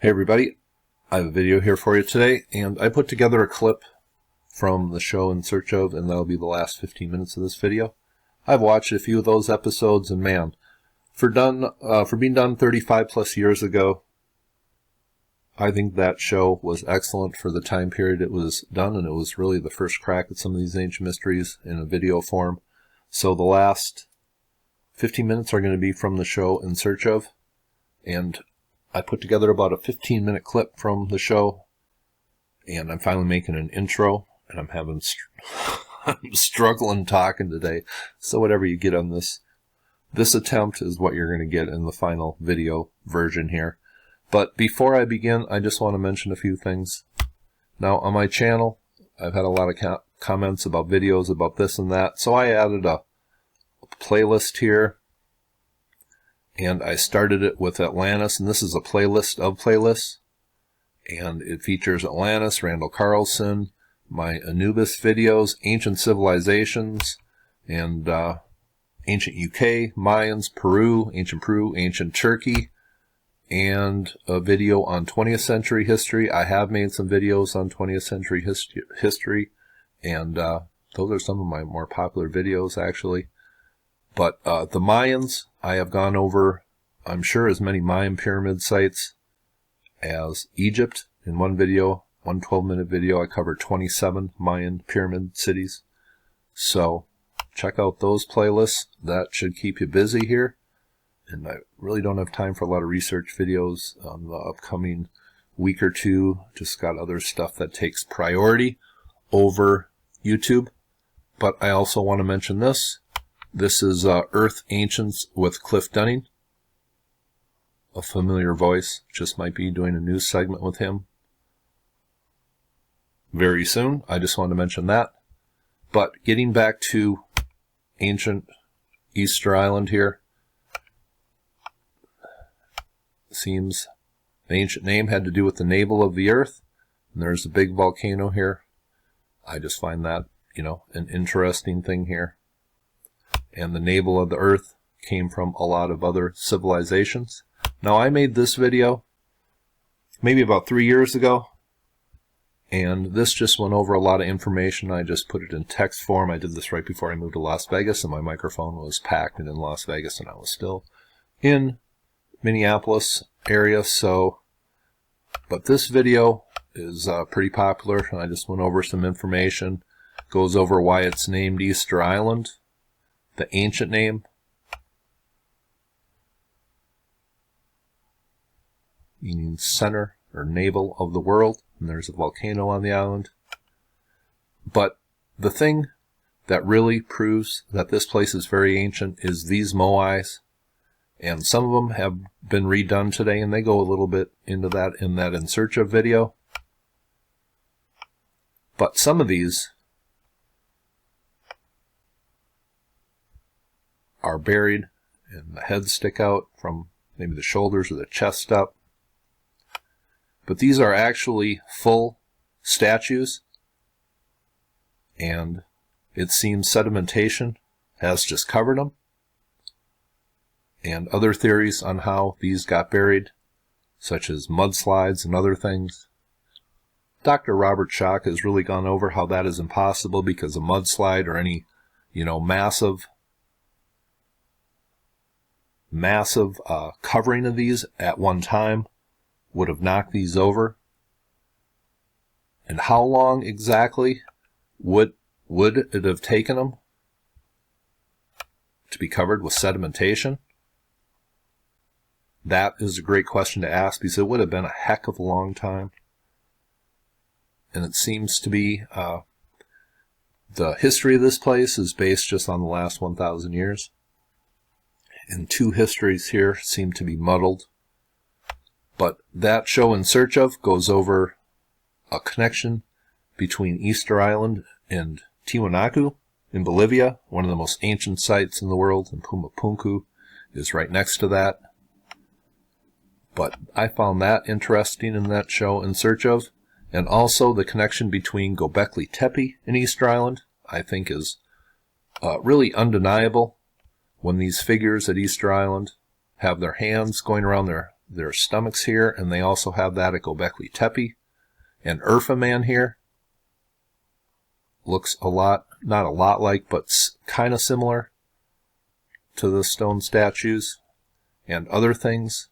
Hey everybody, I have a video here for you today, and I put together a clip from the show In Search Of, and that'll be the last 15 minutes of this video. I've watched a few of those episodes, and man, for being done 35 plus years ago, I think that show was excellent for the time period it was done, and it was really the first crack at some of these ancient mysteries in a video form. So the last 15 minutes are going to be from the show In Search Of, and I put together about a 15-minute clip from the show, and I'm finally making an intro, and I'm struggling talking today. So whatever you get on this attempt is what you're going to get in the final video version here. But before I begin, I just want to mention a few things. Now, on my channel, I've had a lot of comments about videos about this and that, so I added a playlist here. And I started it with Atlantis, and this is a playlist of playlists. And it features Atlantis, Randall Carlson, my Anubis videos, ancient civilizations, and ancient UK, Mayans, Peru, ancient Turkey, and a video on 20th century history. I have made some videos on 20th century history, and those are some of my more popular videos, actually. But the Mayans, I have gone over, I'm sure, as many Mayan pyramid sites as Egypt. In one video, one 12-minute video, I covered 27 Mayan pyramid cities. So check out those playlists. That should keep you busy here. And I really don't have time for a lot of research videos on the upcoming week or two. Just got other stuff that takes priority over YouTube. But I also want to mention this. This is Earth Ancients with Cliff Dunning. A familiar voice. Just might be doing a news segment with him very soon. I just wanted to mention that. But getting back to ancient Easter Island here. Seems the ancient name had to do with the navel of the earth. And there's a big volcano here. I just find that, an interesting thing here. And the navel of the earth came from a lot of other civilizations. Now, I made this video maybe about 3 years ago, and this just went over a lot of information. I just put it in text form. I did this right before I moved to Las Vegas, and my microphone was packed in Las Vegas, and I was still in Minneapolis area. But this video is pretty popular, and I just went over some information. Goes over why it's named Easter Island. The ancient name, meaning center or navel of the world, and there's a volcano on the island. But the thing that really proves that this place is very ancient is these Moais, and some of them have been redone today, and they go a little bit into that in that In Search Of video. But some of these are buried, and the heads stick out from maybe the shoulders or the chest up. But these are actually full statues, and it seems sedimentation has just covered them. And other theories on how these got buried, such as mudslides and other things. Dr. Robert Seach has really gone over how that is impossible because a mudslide or any, massive covering of these at one time would have knocked these over. And how long exactly would it have taken them to be covered with sedimentation? That is a great question to ask, because it would have been a heck of a long time. And it seems to be the history of this place is based just on the last 1,000 years. And two histories here seem to be muddled. But that show In Search Of goes over a connection between Easter Island and Tiwanaku in Bolivia, one of the most ancient sites in the world, and Pumapunku is right next to that. But I found that interesting in that show In Search Of. And also the connection between Göbekli Tepe and Easter Island, I think, is really undeniable. When these figures at Easter Island have their hands going around their their stomachs here, and they also have that at Göbekli Tepe. And Urfa Man here looks a lot, not a lot like, but kind of similar to the stone statues, and other things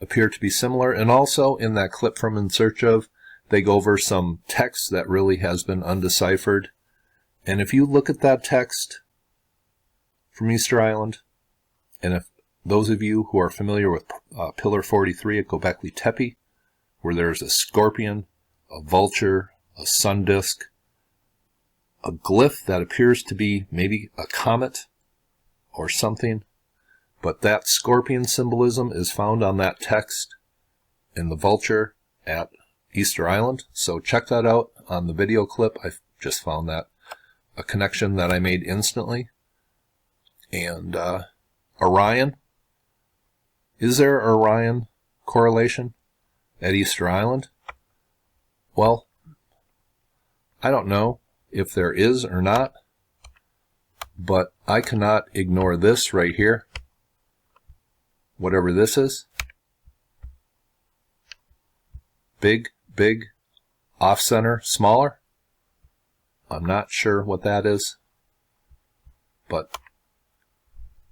appear to be similar. And also in that clip from In Search Of, they go over some text that really has been undeciphered. And if you look at that text from Easter Island, and if those of you who are familiar with Pillar 43 at Göbekli Tepe, where there's a scorpion, a vulture, a sun disk, a glyph that appears to be maybe a comet or something, but that scorpion symbolism is found on that text in the vulture at Easter Island. So check that out on the video clip. I just found that a connection that I made instantly. And Orion, is there Orion correlation at Easter Island? Well, I don't know if there is or not, but I cannot ignore this right here, whatever this is. Big, off-center, smaller. I'm not sure what that is, but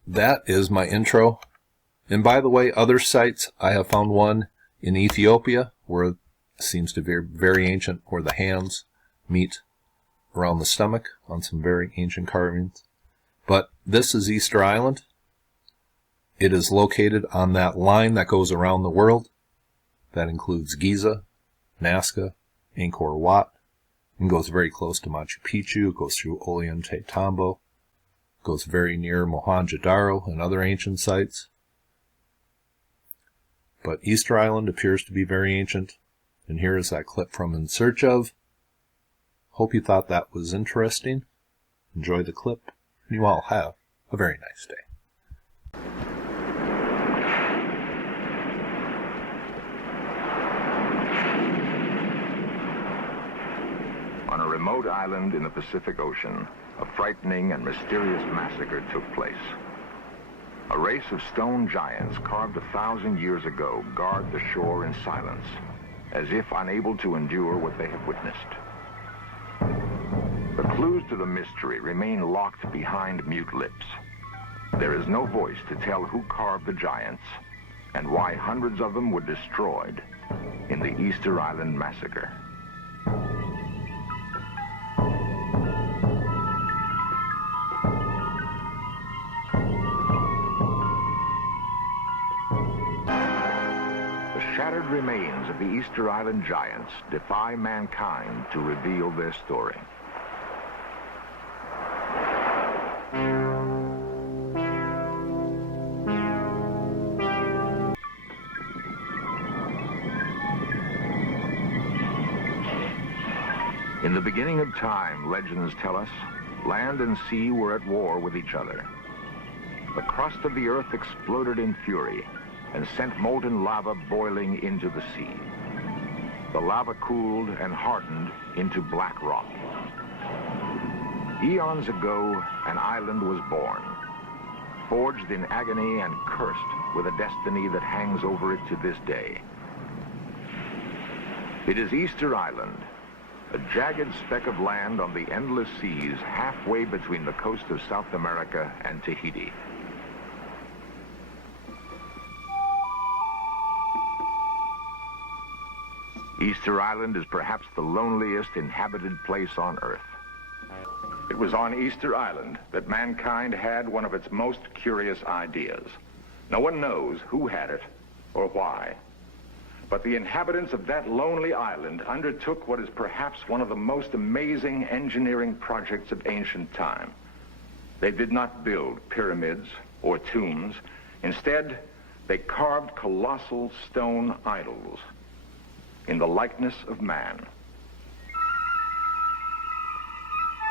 that is my intro. And by the way, other sites, I have found one in Ethiopia where it seems to be very ancient, where the hands meet around the stomach on some very ancient carvings. But this is Easter Island. It is located on that line that goes around the world. That includes Giza, Nazca, Angkor Wat, and goes very close to Machu Picchu. It goes through Ollantaytambo, goes very near Mohenjo-Daro and other ancient sites. But Easter Island appears to be very ancient, and here is that clip from In Search Of. Hope you thought that was interesting. Enjoy the clip, and you all have a very nice day. On a remote island in the Pacific Ocean, a frightening and mysterious massacre took place. A race of stone giants carved 1,000 years ago guard the shore in silence, as if unable to endure what they have witnessed. The clues to the mystery remain locked behind mute lips. There is no voice to tell who carved the giants and why hundreds of them were destroyed in the Easter Island massacre. The shattered remains of the Easter Island giants defy mankind to reveal their story. In the beginning of time, legends tell us, land and sea were at war with each other. The crust of the earth exploded in fury and sent molten lava boiling into the sea. The lava cooled and hardened into black rock. Eons ago, an island was born, forged in agony and cursed with a destiny that hangs over it to this day. It is Easter Island, a jagged speck of land on the endless seas halfway between the coast of South America and Tahiti. Easter Island is perhaps the loneliest inhabited place on Earth. It was on Easter Island that mankind had one of its most curious ideas. No one knows who had it or why. But the inhabitants of that lonely island undertook what is perhaps one of the most amazing engineering projects of ancient time. They did not build pyramids or tombs. Instead, they carved colossal stone idols in the likeness of man.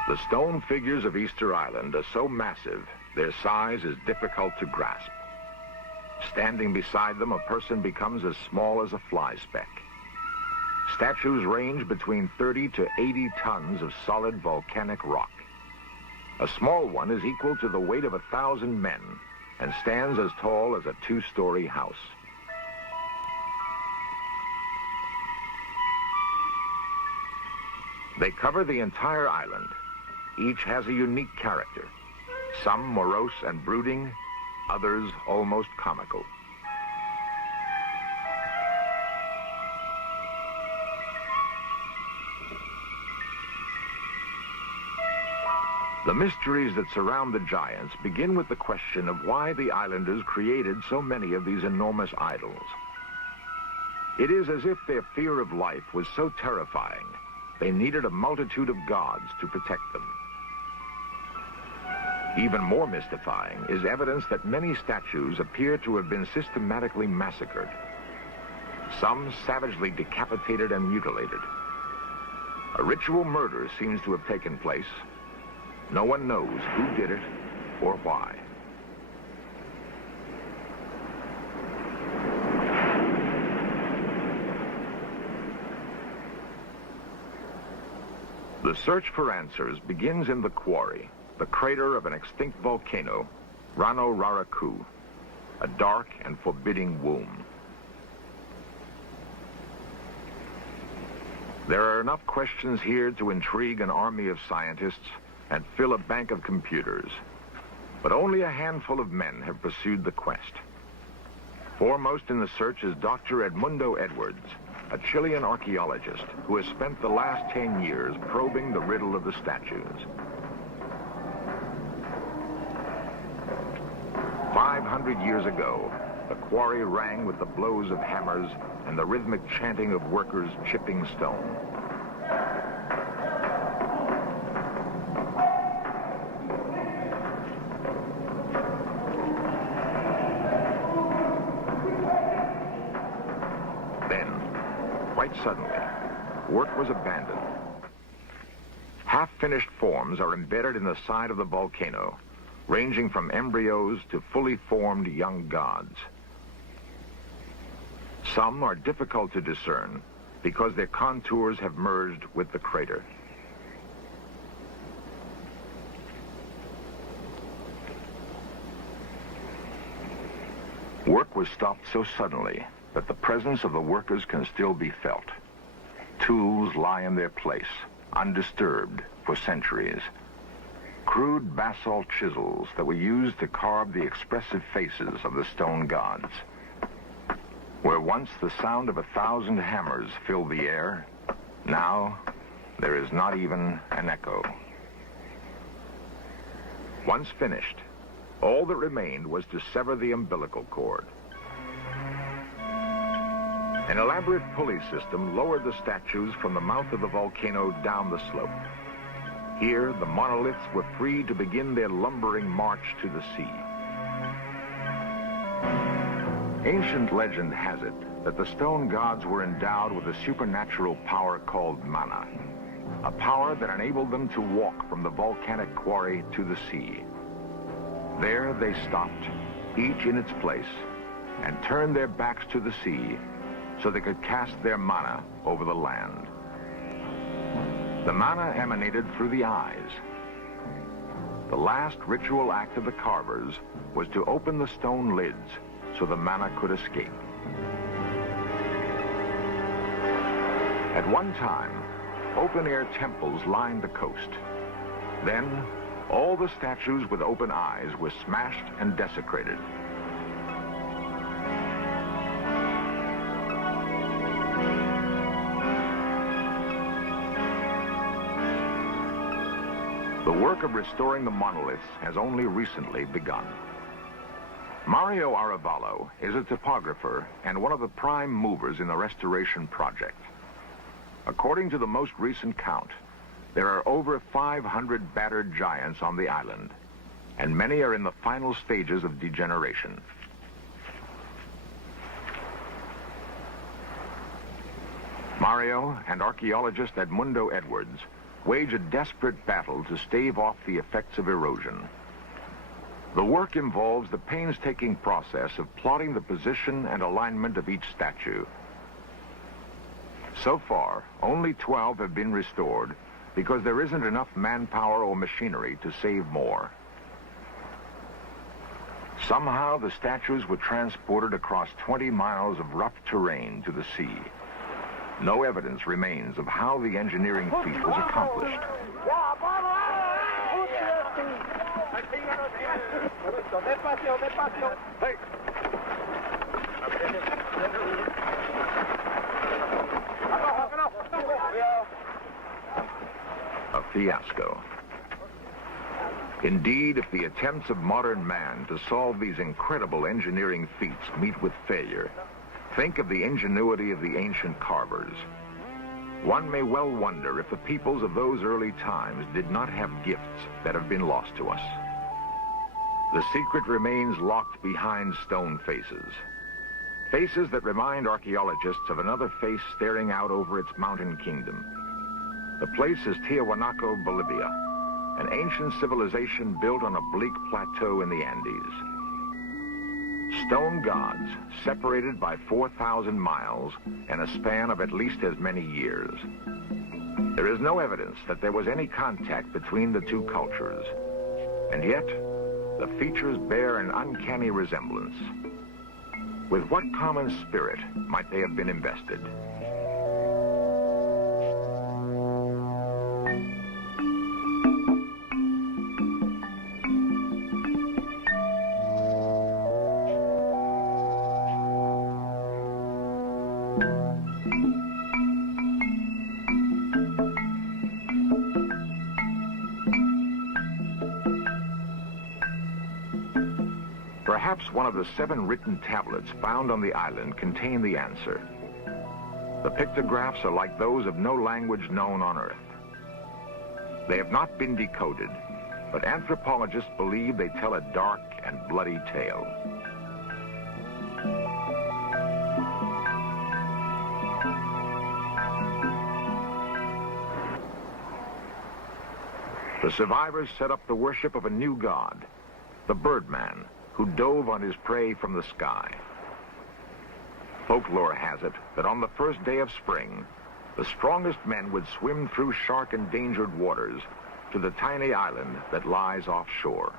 The stone figures of Easter Island are so massive, their size is difficult to grasp. Standing beside them, a person becomes as small as a fly speck. Statues range between 30 to 80 tons of solid volcanic rock. A small one is equal to the weight of 1,000 men and stands as tall as a two-story house. They cover the entire island. Each has a unique character, some morose and brooding, others almost comical. The mysteries that surround the giants begin with the question of why the islanders created so many of these enormous idols. It is as if their fear of life was so terrifying, they needed a multitude of gods to protect them. Even more mystifying is evidence that many statues appear to have been systematically massacred, some savagely decapitated and mutilated. A ritual murder seems to have taken place. No one knows who did it or why. The search for answers begins in the quarry, the crater of an extinct volcano, Rongorongo, a dark and forbidding womb. There are enough questions here to intrigue an army of scientists and fill a bank of computers. But only a handful of men have pursued the quest. Foremost in the search is Dr. Edmundo Edwards, a Chilean archaeologist who has spent the last 10 years probing the riddle of the statues. 500 years ago, the quarry rang with the blows of hammers and the rhythmic chanting of workers chipping stone. Suddenly, work was abandoned. Half-finished forms are embedded in the side of the volcano, ranging from embryos to fully formed young gods. Some are difficult to discern because their contours have merged with the crater. Work was stopped so suddenly that the presence of the workers can still be felt. Tools lie in their place, undisturbed for centuries. Crude basalt chisels that were used to carve the expressive faces of the stone gods. Where once the sound of 1,000 hammers filled the air, now there is not even an echo. Once finished, all that remained was to sever the umbilical cord. An elaborate pulley system lowered the statues from the mouth of the volcano down the slope. Here, the monoliths were free to begin their lumbering march to the sea. Ancient legend has it that the stone gods were endowed with a supernatural power called mana, a power that enabled them to walk from the volcanic quarry to the sea. There they stopped, each in its place, and turned their backs to the sea so they could cast their mana over the land. The mana emanated through the eyes. The last ritual act of the carvers was to open the stone lids so the mana could escape. At one time, open-air temples lined the coast. Then, all the statues with open eyes were smashed and desecrated. The work of restoring the monoliths has only recently begun. Mario Arevalo is a topographer and one of the prime movers in the restoration project. According to the most recent count, there are over 500 battered giants on the island, and many are in the final stages of degeneration. Mario and archaeologist Edmundo Edwards wage a desperate battle to stave off the effects of erosion. The work involves the painstaking process of plotting the position and alignment of each statue. So far, only 12 have been restored because there isn't enough manpower or machinery to save more. Somehow the statues were transported across 20 miles of rough terrain to the sea. No evidence remains of how the engineering feat was accomplished. A fiasco. Indeed, if the attempts of modern man to solve these incredible engineering feats meet with failure, think of the ingenuity of the ancient carvers. One may well wonder if the peoples of those early times did not have gifts that have been lost to us. The secret remains locked behind stone faces. Faces that remind archaeologists of another face staring out over its mountain kingdom. The place is Tiahuanaco, Bolivia, an ancient civilization built on a bleak plateau in the Andes. Stone gods separated by 4,000 miles and a span of at least as many years. There is no evidence that there was any contact between the two cultures, and yet the features bear an uncanny resemblance. With what common spirit might they have been invested? Perhaps one of the 7 written tablets found on the island contain the answer. The pictographs are like those of no language known on Earth. They have not been decoded, but anthropologists believe they tell a dark and bloody tale. The survivors set up the worship of a new god, the Birdman, who dove on his prey from the sky. Folklore has it that on the first day of spring, the strongest men would swim through shark-endangered waters to the tiny island that lies offshore.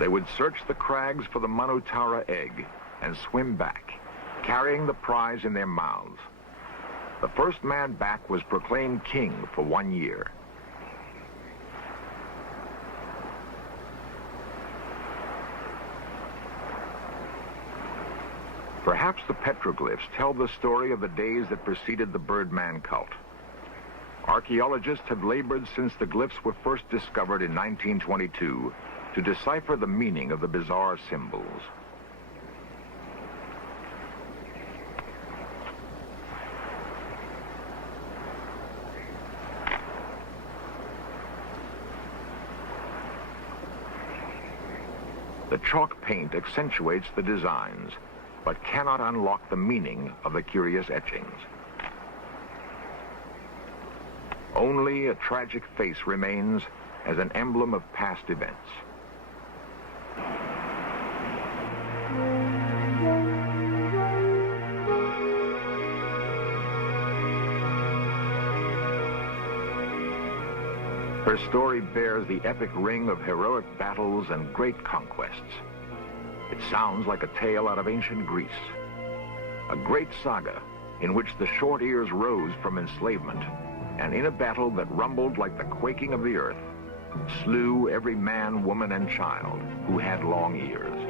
They would search the crags for the Manotaura egg and swim back, carrying the prize in their mouths. The first man back was proclaimed king for 1 year. Perhaps the petroglyphs tell the story of the days that preceded the Birdman cult. Archaeologists have labored since the glyphs were first discovered in 1922 to decipher the meaning of the bizarre symbols. The chalk paint accentuates the designs, but cannot unlock the meaning of the curious etchings. Only a tragic face remains as an emblem of past events. Her story bears the epic ring of heroic battles and great conquests. It sounds like a tale out of ancient Greece, a great saga in which the short ears rose from enslavement, and in a battle that rumbled like the quaking of the earth, slew every man, woman, and child who had long ears.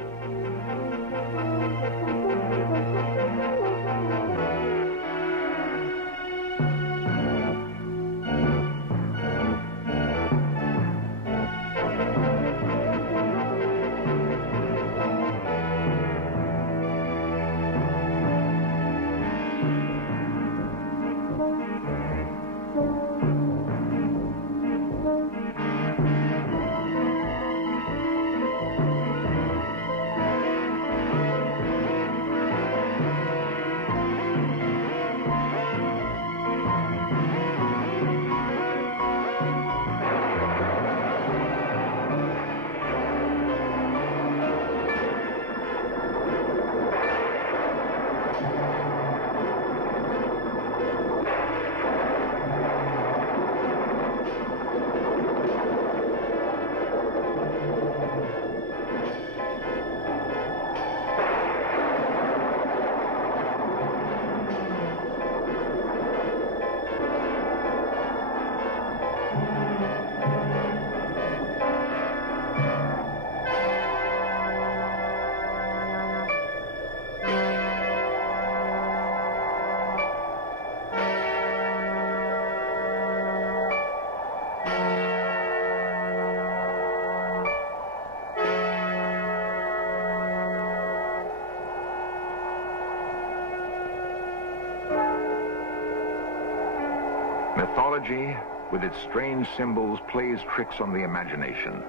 Mythology, with its strange symbols, plays tricks on the imagination.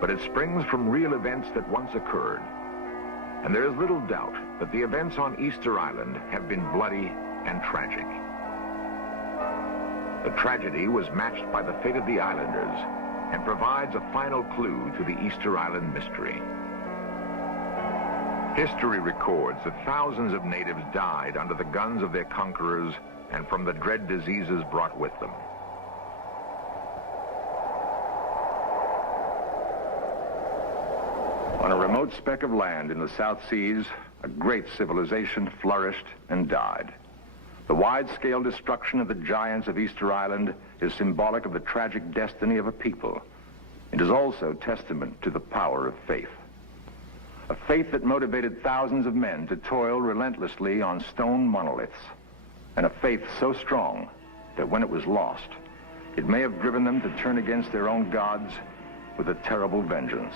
But it springs from real events that once occurred. And there is little doubt that the events on Easter Island have been bloody and tragic. The tragedy was matched by the fate of the islanders and provides a final clue to the Easter Island mystery. History records that thousands of natives died under the guns of their conquerors and from the dread diseases brought with them. On a remote speck of land in the South Seas, a great civilization flourished and died. The wide-scale destruction of the giants of Easter Island is symbolic of the tragic destiny of a people. It is also testament to the power of faith. A faith that motivated thousands of men to toil relentlessly on stone monoliths. And a faith so strong that when it was lost, it may have driven them to turn against their own gods with a terrible vengeance.